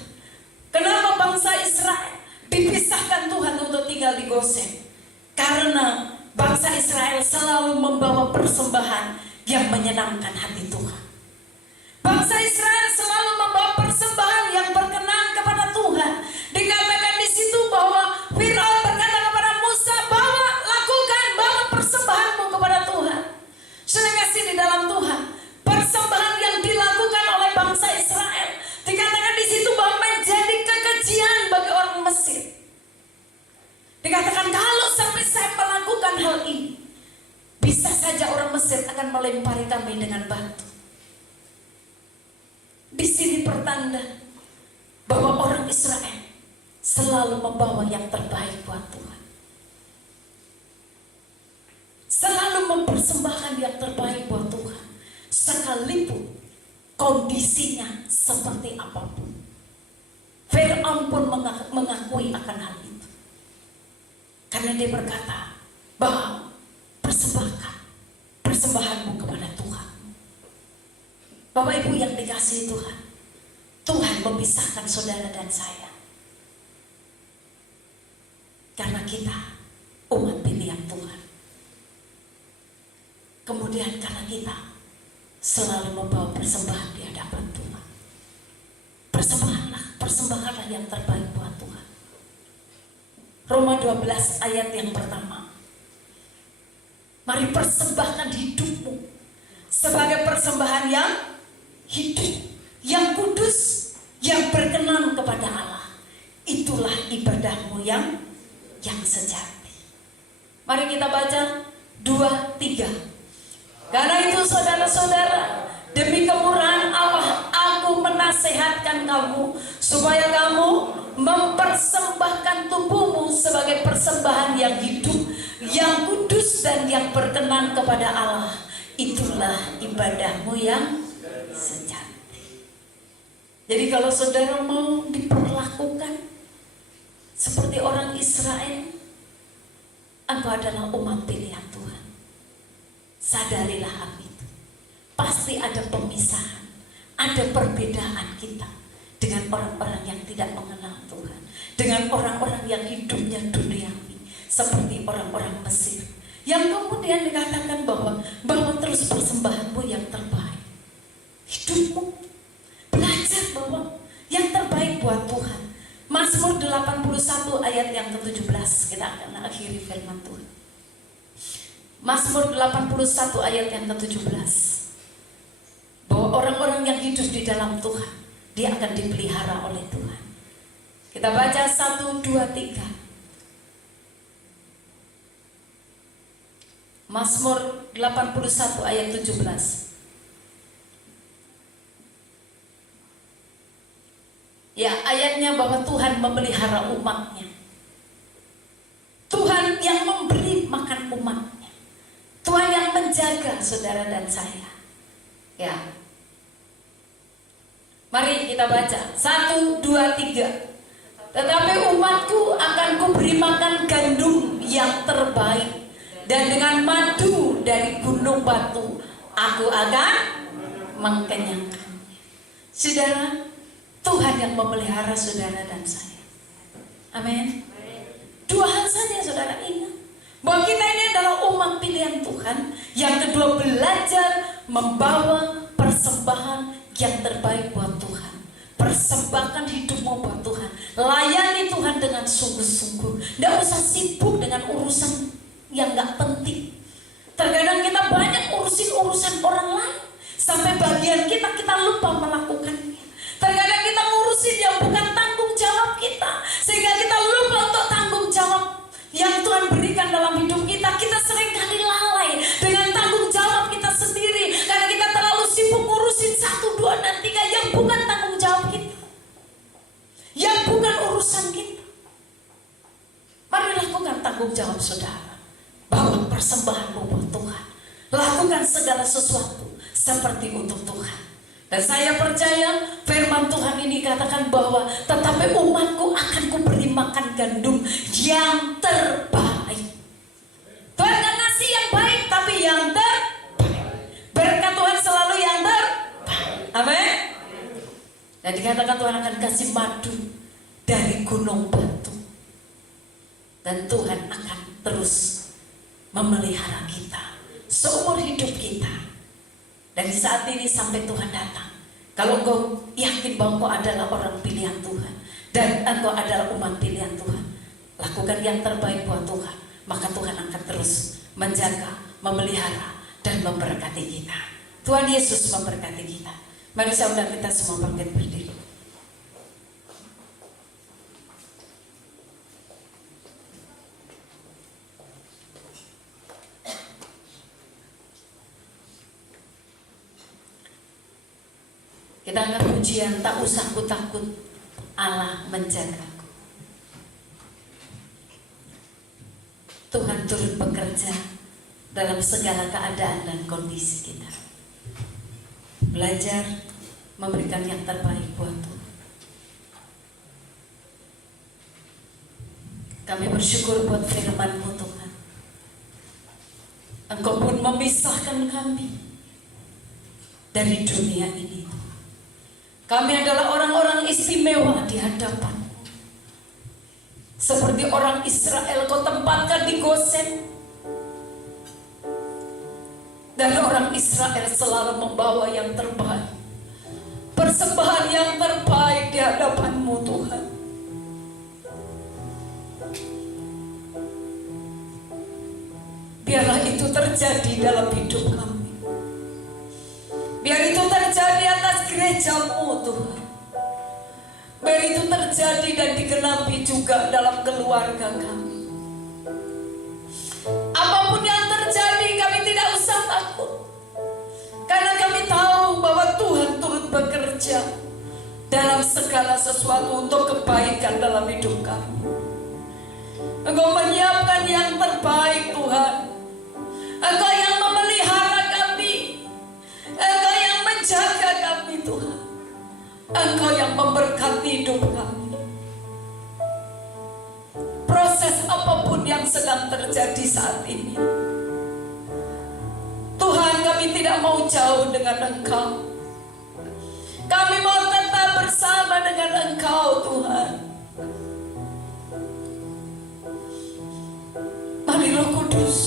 kenapa bangsa Israel dipisahkan Tuhan untuk tinggal di Gosen? Karena bangsa Israel selalu membawa persembahan yang menyenangkan hati Tuhan. Bangsa Israel selalu membawa persembahan yang berkenan kepada Tuhan. Dikatakan di situ bahwa Firaun berkata kepada Musa, bawa persembahanmu kepada Tuhan. Sudah kasih di dalam Tuhan, persembahan yang dilakukan oleh bangsa Israel, dikatakan di situ bahwa menjadi kekejian bagi orang Mesir. Dikatakan kalau sampai saya melakukan hal ini, bisa saja orang Mesir akan melempari kami dengan batu. Di sini pertanda bahwa orang Israel selalu membawa yang terbaik buat Tuhan. Selalu mempersembahkan yang terbaik buat Tuhan, sekalipun kondisinya seperti apapun. Fir'aun pun mengakui akan hal itu. Karena dia berkata bahwa persembahkan persembahanmu kepada Tuhan. Bapak Ibu yang dikasihi Tuhan, Tuhan memisahkan saudara dan saya. Karena kita umat pilihan Tuhan. Kemudian karena kita selalu membawa persembahan di hadapan Tuhan. Persembahkanlah yang terbaik buat Tuhan. Roma 12 ayat yang pertama. Mari persembahkan hidupmu sebagai persembahan yang hidup, yang kudus, yang berkenan kepada Allah. Itulah ibadahmu yang sejati. Mari kita baca 2-3. Karena itu saudara-saudara, demi kemurahan Allah, aku menasehatkan kamu supaya kamu mempersembahkan tubuhmu sebagai persembahan yang hidup, yang kudus dan yang berkenan kepada Allah. Itulah ibadahmu yang sejati. Jadi kalau saudara mau diperlakukan seperti orang Israel, engkau adalah umat pilihan Tuhan. Sadarilah hal itu. Pasti ada pemisahan, ada perbedaan kita dengan orang-orang yang tidak mengenal Tuhan, dengan orang-orang yang hidupnya duniawi, seperti orang-orang Mesir, yang kemudian dikatakan bahwa terus persembahanmu yang terbaik. Hidupmu belajar bahwa yang terbaik buat Tuhan. Mazmur 81 ayat yang ke-17, kita akan akhiri firman Tuhan. Mazmur 81 ayat yang ke-17, bahwa orang-orang yang hidup di dalam Tuhan, dia akan dipelihara oleh Tuhan. Kita baca 1, 2, 3. Mazmur 81 ayat 17. Ya, ayatnya bahwa Tuhan memelihara umatnya. Tuhan yang memberi makan umatnya. Tuhan yang menjaga saudara dan saya. Ya. Mari kita baca 1, 2, 3. Tetapi umatku akan kuberi makan gandum yang terbaik, dan dengan madu dari gunung batu aku akan mengkenyangkannya. Saudara, Tuhan yang memelihara saudara dan saya. Amin. Dua hal saja saudara ingat, bahwa kita ini adalah umat pilihan Tuhan. Yang kedua, belajar membawa persembahan yang terbaik buat Tuhan. Persembahkan hidupmu buat Tuhan. Layani Tuhan dengan sungguh-sungguh. Tidak usah sibuk dengan urusan yang gak penting. Terkadang kita banyak urusan orang lain, sampai bagian kita lupa melakukannya. Terkadang kita ngurusin yang bukan tanggung jawab kita, sehingga kita lupa untuk tanggung jawab yang Tuhan berikan dalam hidup kita. Kita seringkali lalai dengan tanggung jawab kita sendiri, karena kita terlalu sibuk ngurusin 1, 2, dan 3 yang bukan tanggung jawab kita, yang bukan urusan kita. Mari lakukan tanggung jawab saudara. Bawa persembahanmu buat Tuhan. Lakukan segala sesuatu seperti untuk Tuhan. Dan saya percaya firman Tuhan ini katakan bahwa tetapi umatku akan kuberi makan gandum yang terbaik. Tuhan gak ngasih yang baik, tapi yang terbaik. Berkat Tuhan selalu yang terbaik. Amin. Dan dikatakan Tuhan akan kasih madu dari gunung batu. Dan Tuhan akan terus memelihara kita seumur hidup kita. Dan di saat ini sampai Tuhan datang, kalau engkau yakin bahwa engkau adalah orang pilihan Tuhan dan engkau adalah umat pilihan Tuhan, lakukan yang terbaik buat Tuhan, maka Tuhan akan terus menjaga, memelihara, dan memberkati kita. Tuhan Yesus memberkati kita. Mari saya undang kita semua bangkit berdiri. Kita angkat pujian, tak usah ku takut, Allah menjagaku. Tuhan turut bekerja dalam segala keadaan dan kondisi kita. Belajar memberikan yang terbaik buat Tuhan. Kami bersyukur buat firman-Mu Tuhan. Engkau pun memisahkan kami dari dunia ini. Kami adalah orang-orang istimewa di hadapan. Seperti orang Israel kau tempatkan di Gosen. Dan orang Israel selalu membawa yang terbaik. Persembahan yang terbaik di hadapan-Mu Tuhan. Biarlah itu terjadi dalam hidup kami. Biar itu terjadi atas gereja-Mu Tuhan. Biar itu terjadi dan digenapi juga dalam keluarga kami. Apapun yang terjadi kami tidak usah takut. Karena kami tahu bahwa Tuhan turut bekerja dalam segala sesuatu untuk kebaikan dalam hidup kami. Engkau menyiapkan yang terbaik Tuhan. Engkau yang memelihara kami. Engkau yang menjaga kami Tuhan. Engkau yang memberkati hidup kami. Proses apapun yang sedang terjadi saat ini, Tuhan, kami tidak mau jauh dengan Engkau. Kami mau tetap bersama dengan Engkau Tuhan. Mari Roh Kudus,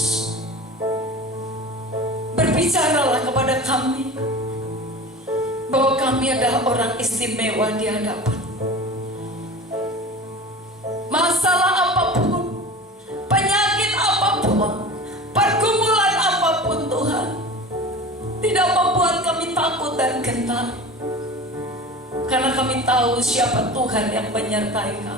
berbicaralah kepada kami bahwa kami adalah orang istimewa di hadapan. Masalah apapun, penyakit apapun, pergumulan apapun Tuhan, tidak membuat kami takut dan gentar. Karena kami tahu siapa Tuhan yang menyertai kami.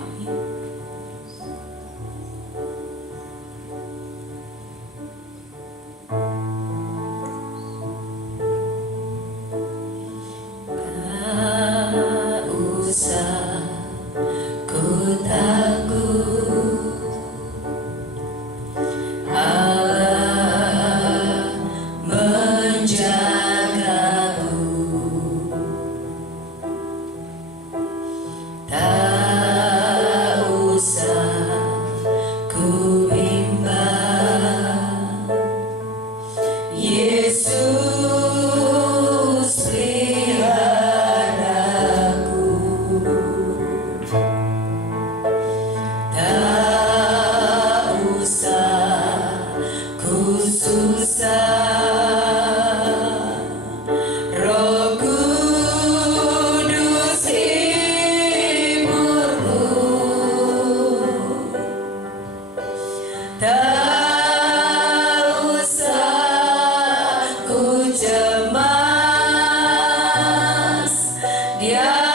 Dia